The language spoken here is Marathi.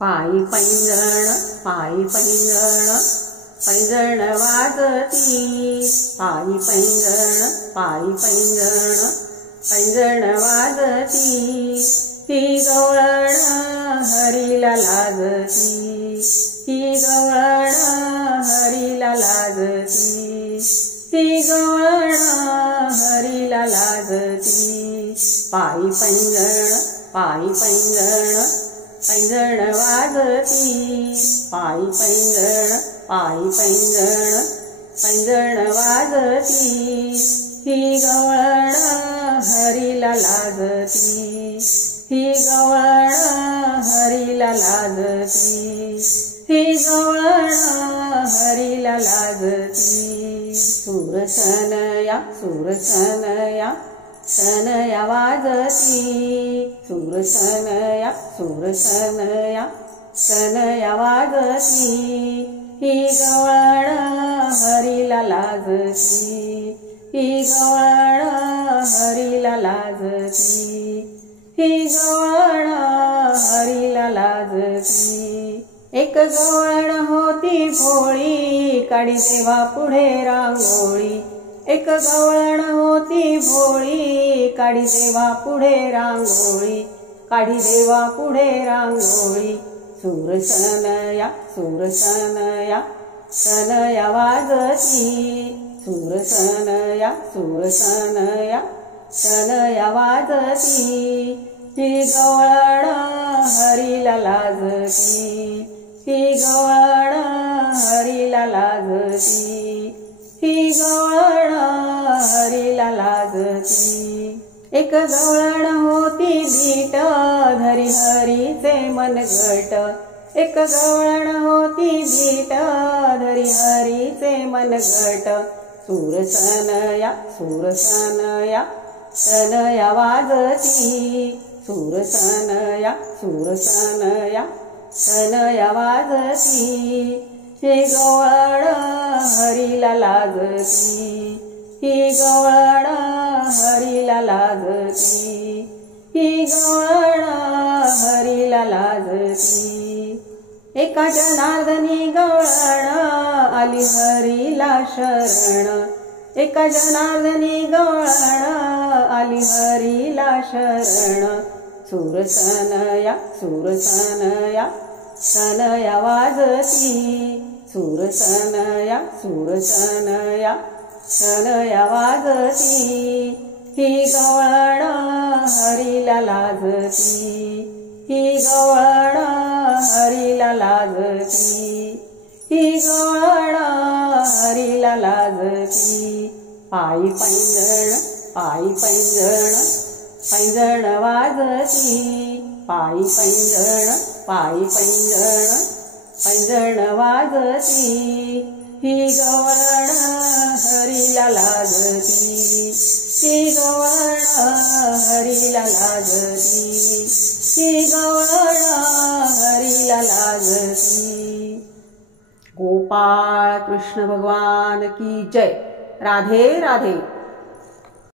पायी पैंजण पायी पैंजण पैंजण वाजती। पायी पैंजण पायी पैंजण पैंजण वाजती। ती गवळण हरीला लाजती। ती गवळण हरीला लाजती। ती गवळण हरीला लाजती। पायी पैंजण पायी पैंजण पैंजण वाजती। पायी पैंजण पायी पैंजण पैंजण वाजती। ही गवळण हरीला लाजती। ही गवळण हरीला लाजती। ही गवळण हरीला लाजती। सुरसनया सुरसनया सनया वाजती। सुरसनया सुरसनया सनया वाजती। ही गवळण हरीला लाजती। ही गवळण हरीला लाजती। ही गवळण हरीला लाजती। एक गवळण होती भोळी काढी देवा पुढे रांगोळी। एक गवळण होती भोळी काढी देवा पुढे रांगोळी। काढी देवा पुढे रांगोळी। सुरसनया सुरसनया सनया वाजती। सुरसनया सुरसनया सनया वाजती। ही गवळण हरीला लाजती। ही गवळण हरीला लाजती। ही गवळण हरीला लाजती। एक गवळण होती धीट धरी हरीचे मनगट। एक गवळण होती धीट धरी हरीचे मनगट। सुरसनया सुरसनया सनया वाजती। सुरसनया सुरसनया सनया वाजती। ही गवळण हरीला लाजती। ही गवळण हरीला लाजती। ही गवळण हरीला लाजती। एका जनार्दनी गवळण आली हरीला शरण। एका जनार्दनी गवळण आली हरीला शरण। सुरसनया सुरसनया सनया वाजती। सुरसनया सुरसनया सनया वाजती। ही गवळण हरीला लाजती। ही गवळण हरीला लाजती। ही गवळण हरीला लाजती। पायी पैंजण पायी पैंजण पैंजण वाजती। पायी पैंजण पायी पैंजण पैंजण वाजती। ही गवळण हरीला लाजती। ही गवळण हरीला लाजती। ही गवळण हरीला लाजती। गोपाळ कृष्ण भगवान की जय। राधे राधे।